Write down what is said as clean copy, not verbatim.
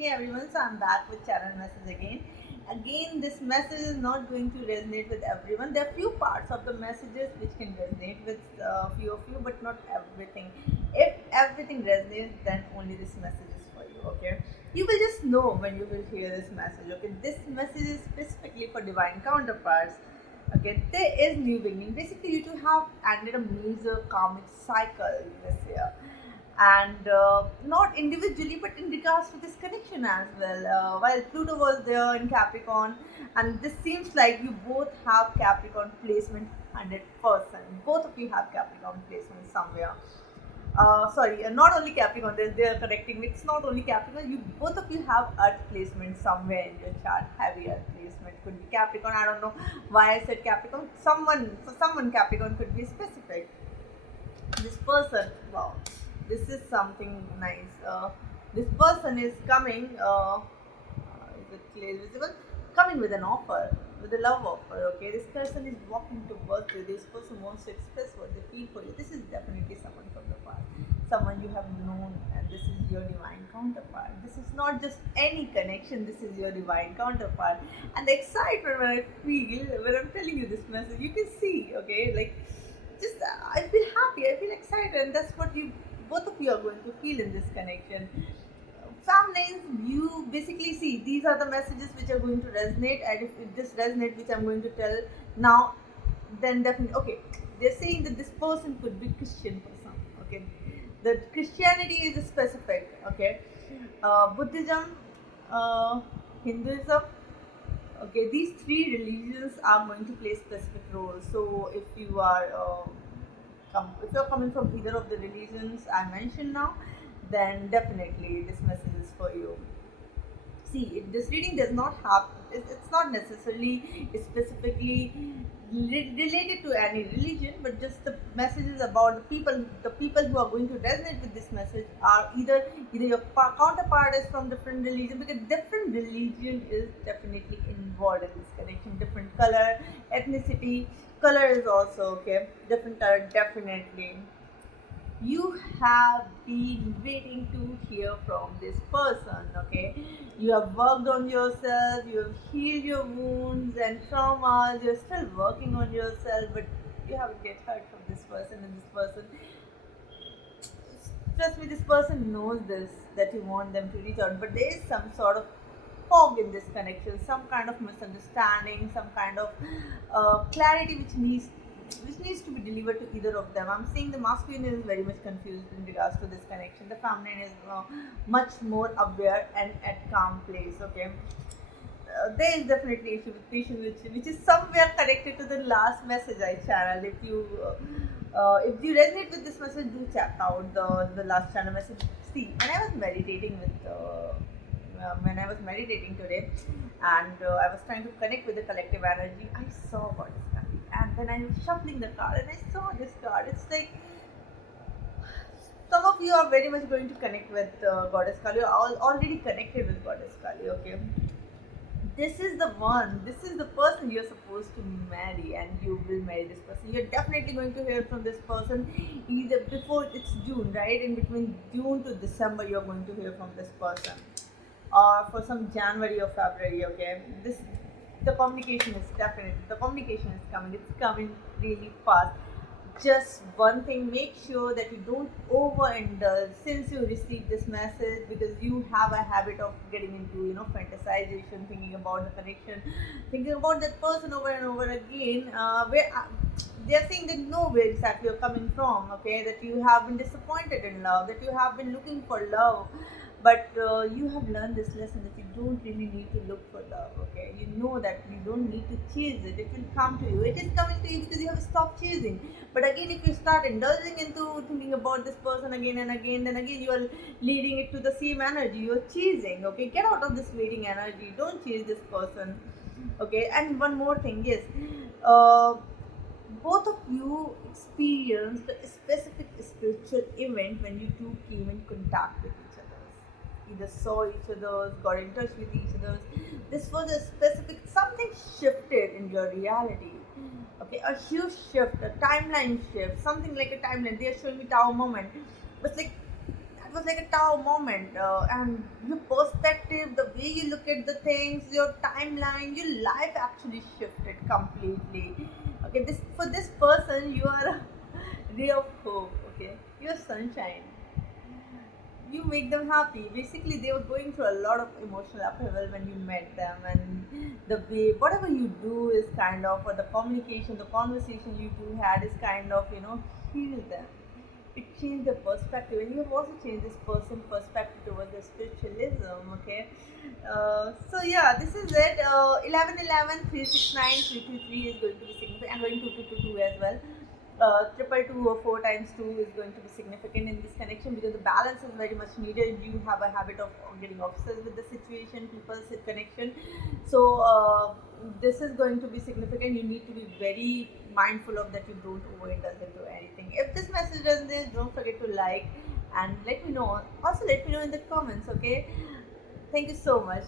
Hey everyone, so I'm back with channel message again. Again, this message is not going to resonate with everyone. There are few parts of the messages which can resonate with few of you, but not everything. If everything resonates, then only this message is for you. Okay, you will just know when you will hear this message. Okay, this message is specifically for divine counterparts. Okay, there is new beginning. Basically, you two have ended a major karmic cycle this year, and not individually but in regards to this connection as well. While Pluto was there in Capricorn, and this seems like you both have Capricorn placement 100%. Both of you have Capricorn placement somewhere. Sorry, not only Capricorn, they're correcting me. It's not only Capricorn, you both of you have Earth placement somewhere in your chart. Heavy Earth placement could be Capricorn. I don't know why I said Capricorn. For someone, Capricorn could be specific. This person, wow, this is something nice. This person is coming, is it clearly visible, coming with an offer, with a love offer. Okay, this person is walking towards you. This person wants to express what they feel for you. This is definitely someone from the past, someone you have known, and this is your divine counterpart. This is not just any connection, this is your divine counterpart. And the excitement when I feel when I'm telling you this message, you can see, okay, like, just I feel happy, I feel excited, and that's what you both of you are going to feel in this connection. Families, you basically see these are the messages which are going to resonate, and if this resonates, which I'm going to tell now, then definitely okay. They're saying that this person could be Christian for some. Okay, the Christianity is specific. Okay, Buddhism, Hinduism. Okay, these three religions are going to play specific roles. So if you are if you're coming from either of the religions I mentioned now, then definitely this message is for you. See, this reading does not have, it's not necessarily specifically related to any religion, but just the messages about the people who are going to resonate with this message are either your counterpart is from different religion, because different religion is definitely involved in this connection. Different color, ethnicity, color is also okay, different color definitely. You have been waiting to hear from this person. Okay, you have worked on yourself, you have healed your wounds and traumas, you're still working on yourself, but you haven't yet heard from this person. And this person, trust me, this person knows this, that you want them to reach out, but there is some sort of fog in this connection, some kind of misunderstanding, some kind of clarity which needs to be delivered to either of them. I'm seeing the masculine is very much confused in regards to this connection. The feminine is much more aware and at calm place. Okay, there is definitely issue with patience, which is somewhere connected to the last message I channeled. If you resonate with this message, do check out the last channel message. See, when I was meditating today, and I was trying to connect with the collective energy, I saw what is coming, and then I was shuffling the card, and I saw this card. It's like some of you are very much going to connect with Goddess Kali. You're all already connected with Goddess Kali. Okay, this is the one, this is the person you're supposed to marry, and you will marry this person. You're definitely going to hear from this person either before it's June, right? In between June to December, you're going to hear from this person, or for some January or February. Okay, this, the communication is definitely, the communication is coming, it's coming really fast. Just one thing, make sure that you don't overindulge since you received this message, because you have a habit of getting into, fantasization, thinking about the connection, thinking about that person over and over again, where they're saying they know where exactly you're coming from. Okay, that you have been disappointed in love, that you have been looking for love, but you have learned this lesson that you don't really need to look for love. Okay, you know that you don't need to chase it, it will come to you, it is coming to you because you have stopped chasing. But again, if you start indulging into thinking about this person again and again, then again you are leading it to the same energy you're chasing. Okay, get out of this waiting energy, don't chase this person. Okay, and one more thing, yes, uh, both of you experienced a specific spiritual event when you two came in contact with each other, either saw each other, got in touch with each other. This was a specific, something shifted in your reality. Okay, a huge shift, a timeline shift, something like a timeline. They are showing me Tower moment. It was like, that was like a Tower moment, and your perspective way you look at the things, your timeline, your life actually shifted completely. Okay, this for this person, you are a ray of hope. Okay, you're sunshine. You make them happy. Basically, they were going through a lot of emotional upheaval when you met them, and the way whatever you do is kind of, or the communication, the conversation you two had is kind of, heal them. It changed the perspective, and you have also changed this person perspective towards the spiritualism. Okay, so yeah, this is it. 11 11 369 333 is going to be significant, and going 2222 as well. Triple two or four times two is going to be significant in this connection, because the balance is very much needed. You have a habit of getting obsessed with the situation, people's connection. So this is going to be significant. You need to be very mindful of that. You don't overindulge into anything. If this message resonates, don't forget to like and let me know. Also, let me know in the comments. Okay. Thank you so much.